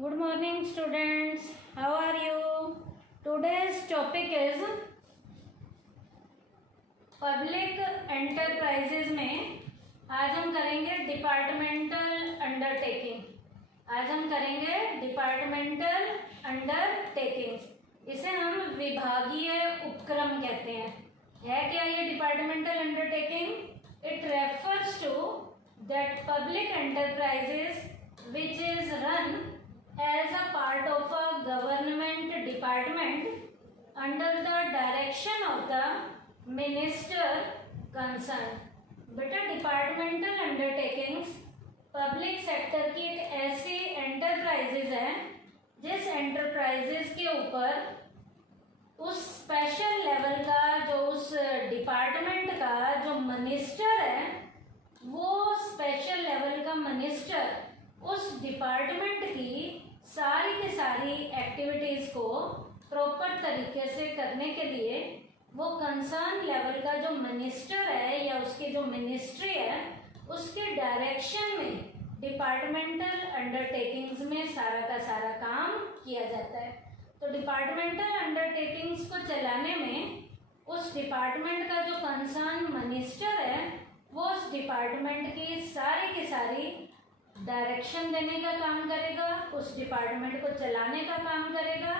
Good morning students. How are you? Today's topic is public enterprises में आज हम करेंगे डिपार्टमेंटल अंडरटेकिंग। आज हम करेंगे डिपार्टमेंटल अंडरटेकिंग। इसे हम विभागीय उपक्रम कहते हैं। है क्या ये departmental undertaking? It refers to that public enterprises which is run as a part of a government department under the direction of the minister concerned। बेटा डिपार्टमेंटल अंडरटेकिंग्स पब्लिक सेक्टर की एक ऐसी एंटरप्राइजेज है जिस एंटरप्राइजेज के ऊपर उस special level का जो उस डिपार्टमेंट का जो मिनिस्टर है, वो स्पेशल लेवल का मिनिस्टर उस डिपार्टमेंट की सारी एक्टिविटीज़ को प्रॉपर तरीके से करने के लिए वो कंसर्न लेवल का जो मिनिस्टर है या उसकी जो मिनिस्ट्री है उसके डायरेक्शन में डिपार्टमेंटल अंडरटेकिंग्स में सारा का सारा काम किया जाता है। तो डिपार्टमेंटल अंडरटेकिंग्स को चलाने में उस डिपार्टमेंट का जो कंसर्न मिनिस्टर है वो उस डिपार्टमेंट की सारी डायरेक्शन देने का काम करेगा, उस डिपार्टमेंट को चलाने का काम करेगा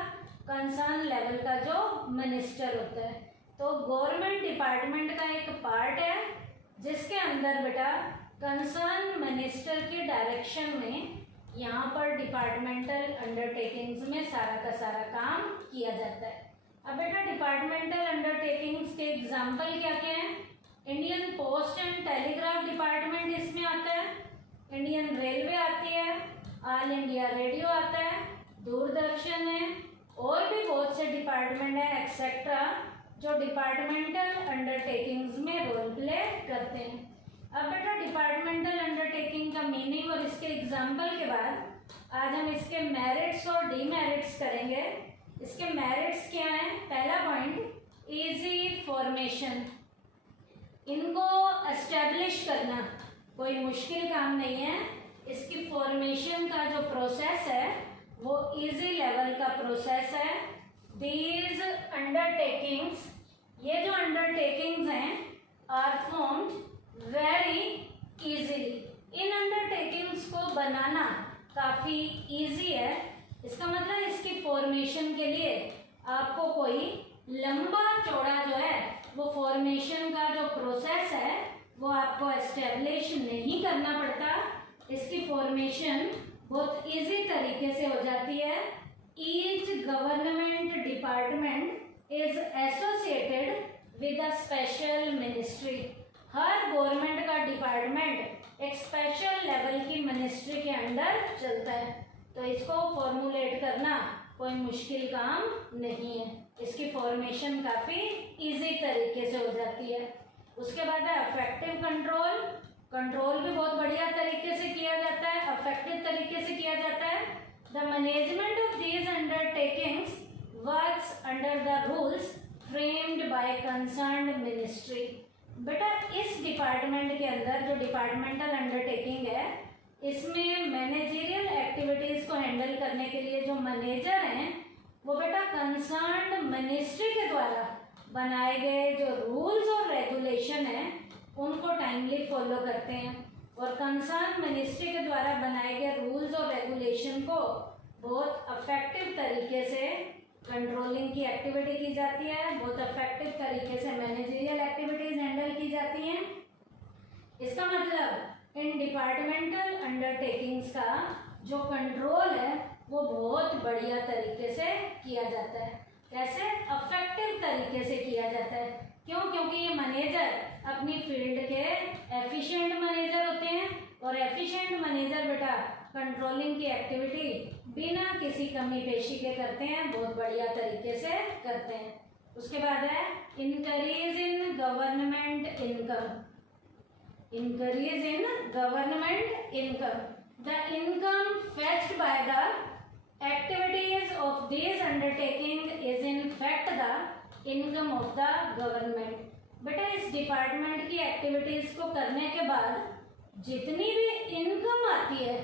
कंसर्न लेवल का जो मिनिस्टर होता है। तो गवर्नमेंट डिपार्टमेंट का एक पार्ट है जिसके अंदर बेटा कंसर्न मिनिस्टर की डायरेक्शन में यहाँ पर डिपार्टमेंटल अंडरटेकिंग्स में सारा का सारा काम किया जाता है। अब बेटा डिपार्टमेंटल अंडरटेकिंग्स के एग्जाम्पल क्या क्या हैं? Indian post and telegraph department इसमें आता है, इंडियन रेलवे आती है, ऑल इंडिया रेडियो आता है, दूरदर्शन है, और भी बहुत से डिपार्टमेंट है एक्सेट्रा जो डिपार्टमेंटल अंडरटेकिंग्स में रोल प्ले करते हैं। अब बेटा डिपार्टमेंटल अंडरटेकिंग का मीनिंग और इसके एग्जाम्पल के बाद आज हम इसके मेरिट्स और डीमेरिट्स करेंगे। इसके मेरिट्स क्या हैं? पहला पॉइंट, इजी फॉर्मेशन। इनको एस्टेब्लिश करना कोई मुश्किल काम नहीं है। इसकी फॉर्मेशन का जो प्रोसेस है वो इजी लेवल का प्रोसेस है। दीज अंडरटेकिंग्स, ये जो अंडरटेकिंग्स हैं, आर फॉर्म्ड वेरी इजीली। इन अंडरटेकिंग्स को बनाना काफ़ी इजी है। इसका मतलब इसकी फॉर्मेशन के लिए आपको कोई लंबा चौड़ा जो है वो फॉर्मेशन का जो प्रोसेस है वो आपको एस्टेब्लिश नहीं करना पड़ता। इसकी फॉर्मेशन बहुत इजी तरीके से हो जाती है। Each government department is associated with a special ministry. Her government का डिपार्टमेंट एक स्पेशल लेवल की मिनिस्ट्री के अंडर चलता है। तो इसको फॉर्मुलेट करना कोई मुश्किल काम नहीं है। इसकी फॉर्मेशन काफ़ी इजी तरीके से हो जाती है। उसके बाद है अफेक्टिव कंट्रोल। कंट्रोल भी बहुत बढ़िया तरीके से किया जाता है, अफेक्टिव तरीके से किया जाता है। The management of these undertakings works under the rules framed bye concerned ministry. बेटा इस डिपार्टमेंट के अंदर जो डिपार्टमेंटल अंडरटेकिंग है इसमें मैनेजरियल एक्टिविटीज़ को हैंडल करने के लिए जो मैनेजर हैं वो बेटा कंसर्न्ड मिनिस्ट्री के द्वारा बनाए गए जो रूल्स और रेगुलेशन है उनको टाइमली फॉलो करते हैं, और कंसर्न मिनिस्ट्री के द्वारा बनाए गए रूल्स और रेगुलेशन को बहुत अफेक्टिव तरीके से कंट्रोलिंग की एक्टिविटी की जाती है, बहुत अफेक्टिव तरीके से मैनेजरियल एक्टिविटीज हैंडल की जाती हैं। इसका मतलब इन डिपार्टमेंटल अंडरटेकिंग्स का जो कंट्रोल है वो बहुत बढ़िया तरीके से किया जाता है। कैसे? अफेक्टिव तरीके से किया जाता है। क्यों? क्योंकि ये मैनेजर अपनी फील्ड के एफिशिएंट मैनेजर होते हैं, और एफिशिएंट मैनेजर बेटा कंट्रोलिंग की एक्टिविटी बिना किसी कमी पेशी के करते हैं, बहुत बढ़िया तरीके से करते हैं। उसके बाद है increase in government income. Increase in government income, the income fetched by the activities of these undertaking is in fact the income of the government। बेटा इस डिपार्टमेंट की एक्टिविटीज को करने के बाद जितनी भी इनकम आती है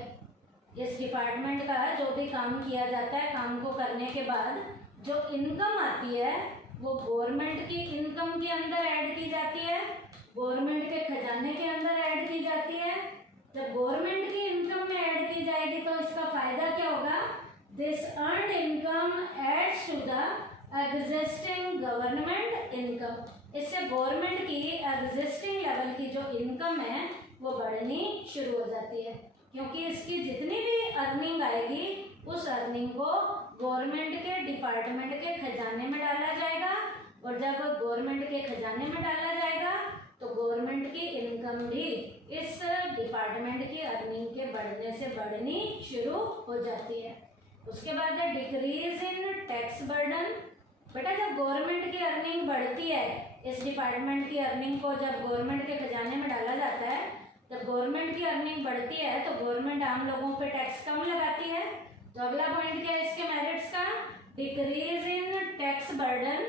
इस डिपार्टमेंट का जो भी काम किया जाता है, काम को करने के बाद जो इनकम आती है वो गवर्नमेंट की इनकम के अंदर ऐड की जाती है, गवर्नमेंट के खजाने के अंदर ऐड की जाती है। जब गवर्नमेंट की इनकम में ऐड की जाएगी तो इसका फायदा क्या होगा? This earned income adds to the existing government income. इससे गवर्नमेंट की एग्जिस्टिंग लेवल की जो इनकम है वो बढ़नी शुरू हो जाती है, क्योंकि इसकी जितनी भी अर्निंग आएगी उस अर्निंग को गवर्नमेंट के डिपार्टमेंट के खजाने में डाला जाएगा, और जब गवर्नमेंट के खजाने में डाला जाएगा तो गवर्नमेंट की इनकम भी इस डिपार्टमेंट की अर्निंग के बढ़ने से बढ़नी शुरू हो जाती है। उसके बाद है डिक्रीज इन टैक्स बर्डन। बेटा जब गवर्नमेंट की अर्निंग बढ़ती है, इस डिपार्टमेंट की अर्निंग को जब गवर्नमेंट के खजाने में डाला जाता है, जब गवर्नमेंट की अर्निंग बढ़ती है तो गवर्नमेंट आम लोगों पे टैक्स कम लगाती है। तो अगला पॉइंट क्या है इसके मेरिट्स का? Decrease in tax burden.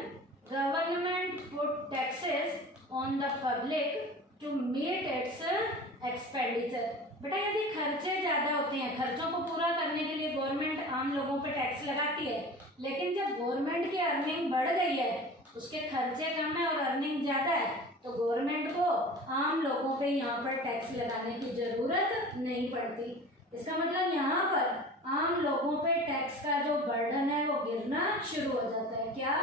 Government put taxes on the public to meet its expenditure. बेटा यदि खर्चे ज़्यादा होते हैं, खर्चों को पूरा करने के लिए गवर्नमेंट आम लोगों पे टैक्स लगाती है, लेकिन जब गवर्नमेंट की अर्निंग बढ़ गई है, उसके खर्चे कम है और अर्निंग ज़्यादा है, तो गवर्नमेंट को आम लोगों पे यहाँ पर टैक्स लगाने की ज़रूरत नहीं पड़ती। इसका मतलब यहाँ पर आम लोगों पे टैक्स का जो बर्डन है वो गिरना शुरू हो जाता है। क्या?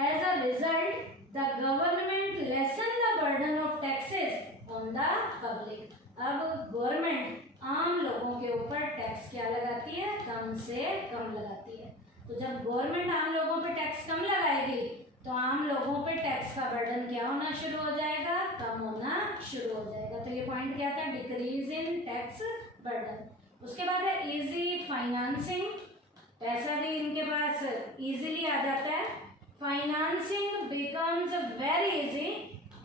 As a result the government lessen the burden of taxes on the public. अब गवर्नमेंट आम लोगों के ऊपर टैक्स क्या लगाती है? कम से कम लगाती है। तो जब गवर्नमेंट आम लोगों पे टैक्स कम लगाएगी तो आम लोगों पे टैक्स का बर्डन क्या होना शुरू हो जाएगा? कम होना शुरू हो जाएगा। तो ये पॉइंट क्या था? Decrease in tax burden. उसके बाद है इजी फाइनेंसिंग। पैसा भी इनके पास इजीली आ जाता है। Financing becomes very easy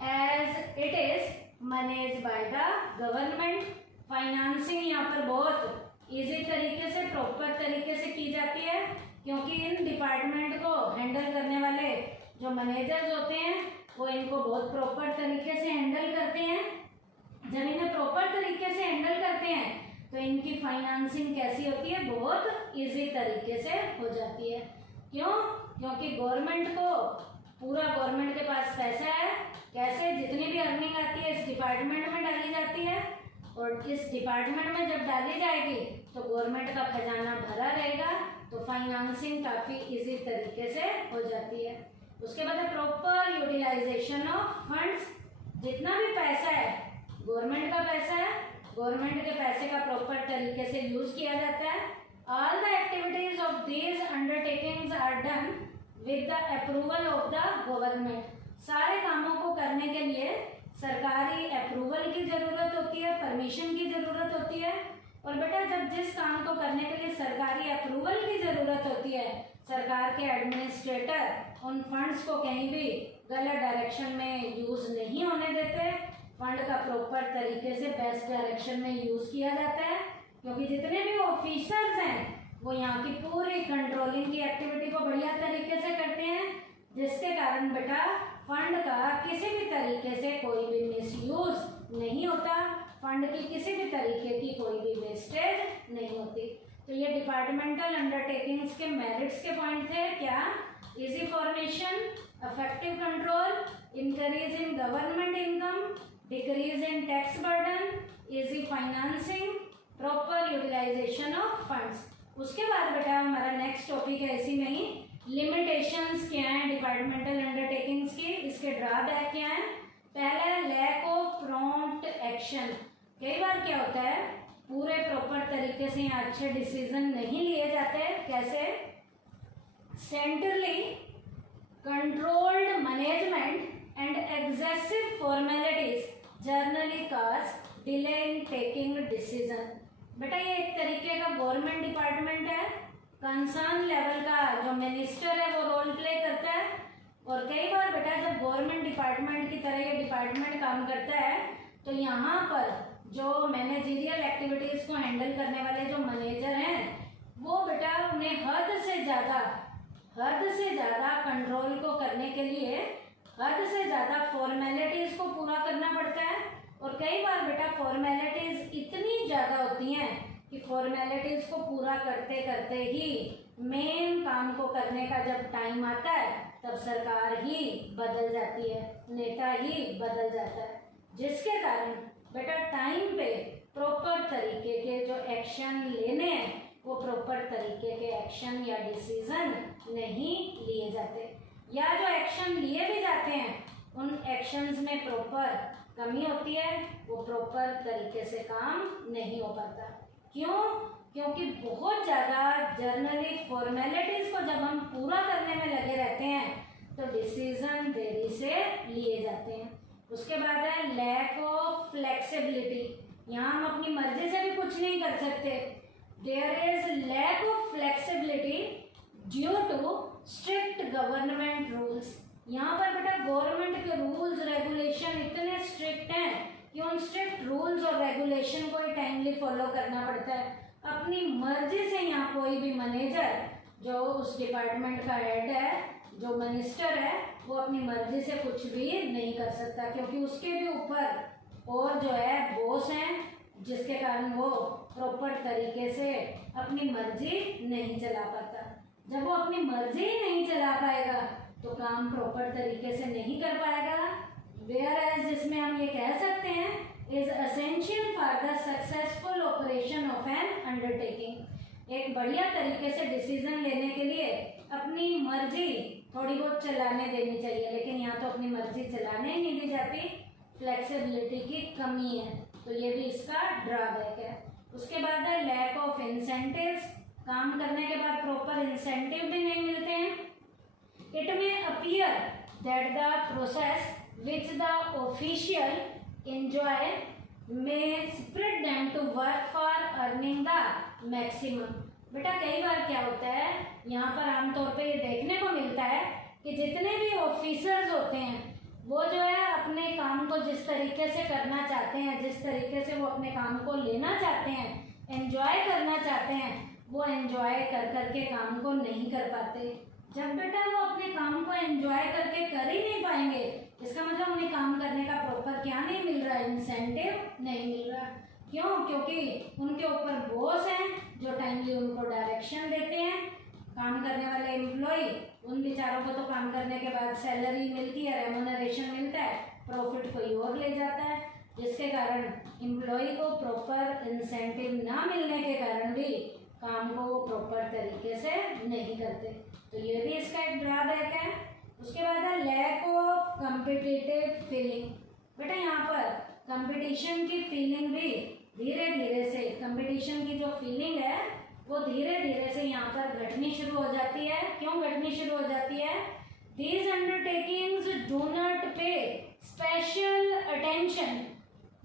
as it is manage by the government. Financing यहाँ पर बहुत इजी तरीके से, प्रॉपर तरीके से की जाती है, क्योंकि इन डिपार्टमेंट को हैंडल करने वाले जो मैनेजर्स होते हैं वो इनको बहुत प्रॉपर तरीके से हैंडल करते हैं। जब इन्हें प्रॉपर तरीके से हैंडल करते हैं तो इनकी फाइनेंसिंग कैसी होती है? बहुत इजी तरीके से हो जाती है। क्यों? क्योंकि गवर्नमेंट को पूरा गवर्नमेंट के पास पैसा है। कैसे? जितनी भी अर्निंग आती है इस डिपार्टमेंट में डाली जाती है, और इस डिपार्टमेंट में जब डाली जाएगी तो गवर्नमेंट का खजाना भरा रहेगा, तो फाइनेंसिंग काफ़ी इजी तरीके से हो जाती है। उसके बाद है प्रॉपर यूटिलाइजेशन ऑफ फंड्स। जितना भी पैसा है गवर्नमेंट का पैसा है, गवर्नमेंट के पैसे का प्रॉपर तरीके से यूज किया जाता है। All the activities of these undertakings are done with the approval of the government. सारे कामों को करने के लिए सरकारी अप्रूवल की ज़रूरत होती है, परमिशन की ज़रूरत होती है। और बेटा जब जिस काम को करने के लिए सरकारी अप्रूवल की ज़रूरत होती है, सरकार के एडमिनिस्ट्रेटर उन फंड्स को कहीं भी गलत डायरेक्शन में यूज़ नहीं होने देते। फंड का प्रॉपर तरीके से बेस्ट डायरेक्शन में यूज़ किया जाता है, क्योंकि जितने भी ऑफिसर्स हैं वो यहाँ की पूरी कंट्रोलिंग की एक्टिविटी को बढ़िया तरीके से करते हैं, जिसके कारण बेटा फंड का किसी भी तरीके से कोई भी मिसयूज नहीं होता, फंड की किसी भी तरीके की कोई भी वेस्टेज नहीं होती। तो ये डिपार्टमेंटल अंडरटेकिंग्स के मेरिट्स के पॉइंट थे। क्या? Easy formation, effective control, increase in government income, decrease in tax burden, easy financing, proper utilization of funds. उसके बाद बेटा हमारा नेक्स्ट टॉपिक है इसी में ही, लिमिटेशंस क्या हैं डिपार्टमेंटल अंडरटेकिंग्स की, इसके ड्रॉबैक क्या हैं। पहला है लैक ऑफ प्रॉम्प्ट एक्शन। कई बार क्या होता है, पूरे प्रॉपर तरीके से यहाँ अच्छे डिसीजन नहीं लिए जाते। कैसे? Centrally controlled management and excessive formalities generally cause delay in taking decision. बेटा ये एक तरीके का गवर्नमेंट डिपार्टमेंट है, कंसर्न लेवल का जो मिनिस्टर है वो रोल प्ले करता है। और कई बार बेटा जब गवर्नमेंट डिपार्टमेंट की तरह ये डिपार्टमेंट काम करता है तो यहाँ पर जो मैनेजरियल एक्टिविटीज़ को हैंडल करने वाले जो मैनेजर हैं वो बेटा उन्हें हद से ज़्यादा कंट्रोल को करने के लिए हद से ज़्यादा फॉर्मेलिटीज़ को पूरा करना पड़ता है। और कई बार बेटा फॉर्मेलिटीज़ इतनी ज़्यादा होती हैं कि फॉर्मेलिटीज को पूरा करते करते ही मेन काम को करने का जब टाइम आता है तब सरकार ही बदल जाती है, नेता ही बदल जाता है, जिसके कारण बेटा टाइम पे प्रॉपर तरीके के जो एक्शन लेने हैं वो प्रॉपर तरीके के एक्शन या डिसीजन नहीं लिए जाते, या जो एक्शन लिए भी जाते हैं उन एक्शंस में प्रॉपर कमी होती है, वो प्रॉपर तरीके से काम नहीं हो पाता। क्यों? क्योंकि बहुत ज़्यादा जर्नली फॉर्मेलिटीज़ को जब हम पूरा करने में लगे रहते हैं तो डिसीजन देरी से लिए जाते हैं। उसके बाद है लैक ऑफ फ्लेक्सिबिलिटी। यहाँ हम अपनी मर्जी से भी कुछ नहीं कर सकते। There is lack of flexibility due to strict government rules. यहाँ पर बेटा गवर्नमेंट के रूल्स रेगुलेशन इतने स्ट्रिक्ट हैं कि उन स्ट्रिक्ट रूल्स और रेगुलेशन को ही टाइमली फॉलो करना पड़ता है। अपनी मर्जी से यहाँ कोई भी मैनेजर जो उस डिपार्टमेंट का हेड है, जो मिनिस्टर है, वो अपनी मर्जी से कुछ भी नहीं कर सकता, क्योंकि उसके भी ऊपर और जो है बॉस हैं, जिसके कारण वो प्रॉपर तरीके से अपनी मर्जी नहीं चला पाता। जब वो अपनी मर्जी ही नहीं चला पाएगा तो काम प्रॉपर तरीके से नहीं कर पाएगा। वेयर एज जिसमें हम ये कह सकते हैं is essential for the successful operation of N undertaking. एक बढ़िया तरीके से डिसीजन लेने के लिए अपनी मर्जी थोड़ी बहुत चलाने देनी चाहिए, लेकिन यहाँ तो अपनी मर्जी चलाने ही नहीं दी जाती, फ्लेक्सिबिलिटी की कमी है, तो ये भी इसका ड्रॉबैक है। उसके बाद है लैक ऑफ इंसेंटिव्स। काम करने के बाद प्रॉपर इंसेंटिव भी नहीं मिलते हैं। It may appear that the process which the official enjoy may spread them to work for earning the maximum. बेटा कई बार क्या होता है, यहाँ पर आमतौर पे ये देखने को मिलता है कि जितने भी ऑफिसर्स होते हैं वो जो है अपने काम को जिस तरीके से करना चाहते हैं, जिस तरीके से वो अपने काम को लेना चाहते हैं, एंजॉय करना चाहते हैं, वो एंजॉय कर करके काम को नहीं कर पाते। जब बेटा वो अपने काम को एंजॉय करके कर ही नहीं पाएंगे, इसका मतलब उन्हें काम करने का प्रॉपर क्या नहीं मिल रहा, इंसेंटिव नहीं मिल रहा। क्यों? क्योंकि उनके ऊपर बॉस हैं जो टाइमली उनको डायरेक्शन देते हैं। काम करने वाले एम्प्लॉय, उन बेचारों को तो काम करने के बाद सैलरी मिलती है, रेम्यूनरेशन मिलता है, प्रॉफिट कोई और ले जाता है, जिसके कारण एम्प्लॉय को प्रॉपर इंसेंटिव ना मिलने के कारण भी काम को वो प्रॉपर तरीके से नहीं करते, तो ये भी इसका एक ड्रॉबैक है। उसके बाद है लैक ऑफ कॉम्पिटिटिव फीलिंग। बेटा यहाँ पर कंपटीशन की फीलिंग भी धीरे धीरे से, कंपटीशन की जो फीलिंग है वो धीरे धीरे से यहाँ पर घटनी शुरू हो जाती है। क्यों घटनी शुरू हो जाती है? दीज अंडरटेकिंग्स डू नॉट पे स्पेशल अटेंशन।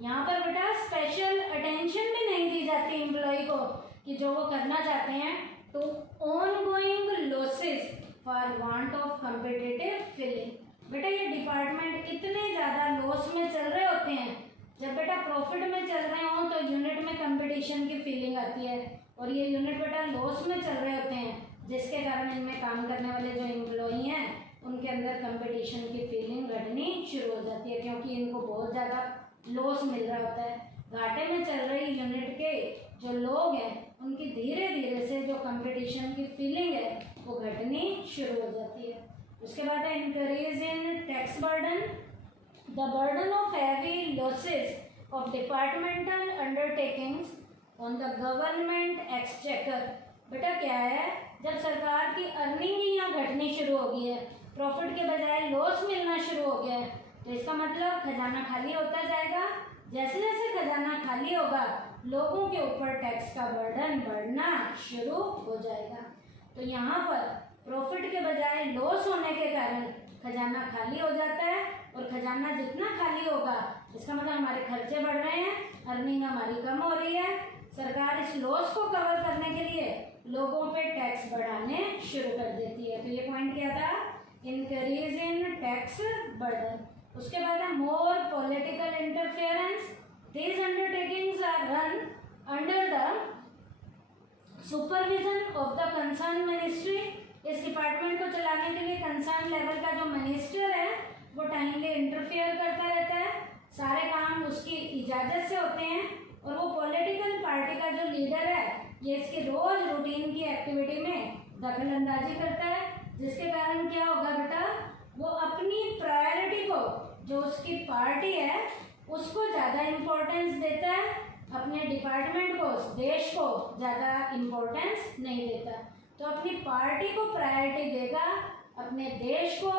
यहाँ पर बेटा स्पेशल अटेंशन भी नहीं दी जाती एम्प्लॉय को कि जो वो करना चाहते हैं, to ongoing losses for want of competitive feeling. बेटा ये डिपार्टमेंट इतने ज़्यादा लॉस में चल रहे होते हैं, जब बेटा प्रॉफिट में चल रहे हों तो यूनिट में कंपटीशन की फीलिंग आती है, और ये यूनिट बेटा लॉस में चल रहे होते हैं, जिसके कारण इनमें काम करने वाले जो एम्प्लॉई हैं उनके अंदर कंपटीशन की फीलिंग घटनी शुरू हो जाती है, क्योंकि इनको बहुत ज़्यादा लॉस मिल रहा होता है। घाटे में चल रही यूनिट के जो लोग हैं उनकी धीरे धीरे से जो कंपटीशन की फीलिंग है वो घटनी शुरू हो जाती है। उसके बाद है increase in tax burden. The burden of heavy losses of departmental undertakings on the government exchequer. बेटा क्या है, जब सरकार की अर्निंग ही यहाँ घटनी शुरू हो गई है, प्रॉफिट के बजाय लॉस मिलना शुरू हो गया है, तो इसका मतलब खजाना खाली होता जाएगा। जैसे जैसे खजाना खाली होगा लोगों के ऊपर टैक्स का बर्डन बढ़ना शुरू हो जाएगा। तो यहाँ पर प्रॉफिट के बजाय लॉस होने के कारण खजाना खाली हो जाता है, और खजाना जितना खाली होगा इसका मतलब हमारे खर्चे बढ़ रहे हैं, अर्निंग हमारी कम हो रही है। सरकार इस लॉस को कवर करने के लिए लोगों पे टैक्स बढ़ाने शुरू कर देती है। तो ये पॉइंट क्या था, इंक्रीज इन टैक्स बर्डन। उसके बाद है more political interference. These undertakings are run under the supervision of the concern ministry. इस डिपार्टमेंट को चलाने के लिए कंसर्न लेवल का जो मिनिस्टर है वो टाइमली इंटरफेयर करता रहता है, सारे काम उसकी इजाज़त से होते हैं, और वो पॉलिटिकल पार्टी का जो लीडर है ये इसके रोज रूटीन की एक्टिविटी में दखल अंदाजी करता है, जिसके कारण क्या होगा बेटा, वो अपनी प्रायोरिटी को, जो उसकी पार्टी है उसको ज़्यादा इम्पोर्टेंस देता है, अपने डिपार्टमेंट को, देश को ज़्यादा इम्पोर्टेंस नहीं देता। तो अपनी पार्टी को प्रायोरिटी देगा, अपने देश को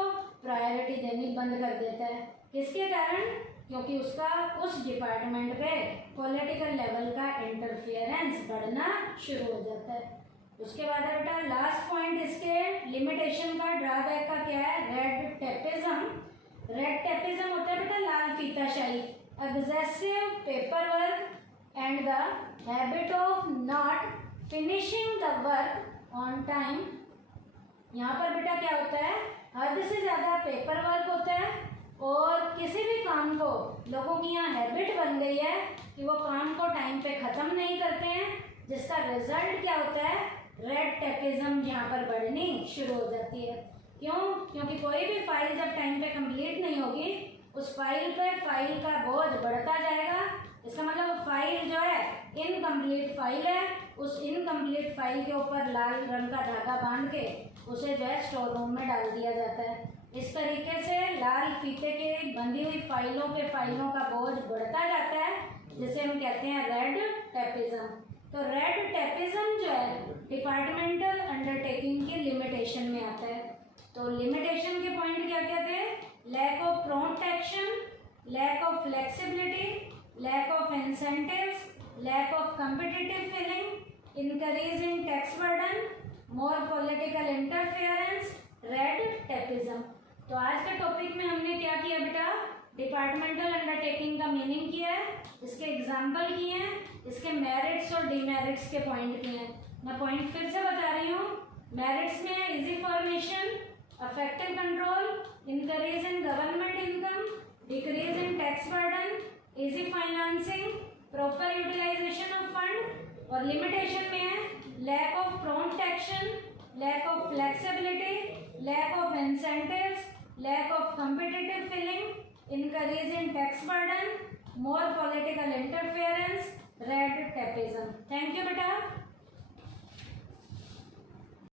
प्रायोरिटी देनी बंद कर देता है। किसके कारण? क्योंकि उसका उस डिपार्टमेंट पे पॉलिटिकल लेवल का इंटरफियरेंस बढ़ना शुरू हो जाता है। उसके बाद है बेटा लास्ट पॉइंट इसके लिमिटेशन का, ड्रॉबैक का क्या है? Red tapism. रेड टेपिज्म होता है बेटा लाल फीताशाही, excessive paper work and the habit of not finishing the work on time. यहाँ पर बेटा क्या होता है, हद से ज़्यादा पेपर वर्क होता है और किसी भी काम को लोगों की यहाँ हैबिट बन गई है कि वो काम को टाइम पे ख़त्म नहीं करते हैं, जिसका रिजल्ट क्या होता है? रेड टेपिज्म यहाँ पर बढ़नी शुरू हो जाती है। क्यों? क्योंकि कोई भी फाइल जब टाइम पे कंप्लीट नहीं होगी, उस फाइल पे फाइल का बोझ बढ़ता जाएगा। इसका मतलब फाइल जो है इनकम्प्लीट फाइल है, उस इनकम्प्लीट फाइल के ऊपर लाल रंग का धागा बांध के उसे जो है स्टोर रूम में डाल दिया जाता है। इस तरीके से लाल फीते के बंधी हुई फाइलों पे फाइलों का बोझ बढ़ता जाता है, जिसे हम कहते हैं रेड टेपिज्म। तो रेड टेपिज्म जो है डिपार्टमेंटल अंडरटेकिंग की लिमिटेशन में आता है। तो लिमिटेशन के पॉइंट क्या क्या थे? Lack of prompt action, lack of flexibility, lack of incentives, lack of competitive feeling, increase in tax burden, more political interference, red tapism. तो आज के टॉपिक में हमने क्या किया बेटा? डिपार्टमेंटल अंडरटेकिंग का मीनिंग किया है, इसके एग्जाम्पल किए हैं, इसके मेरिट्स और डीमेरिट्स के पॉइंट किए हैं। मैं पॉइंट फिर से बता रही हूँ। मेरिट्स में easy formation, effective control, increase in government income, decrease in tax burden, easy financing, proper utilization of fund. और लिमिटेशन में है lack of prompt action, lack of flexibility, lack of incentives, lack of competitive feeling, increase in tax burden, more political interference, red tapism. Thank you बेटा।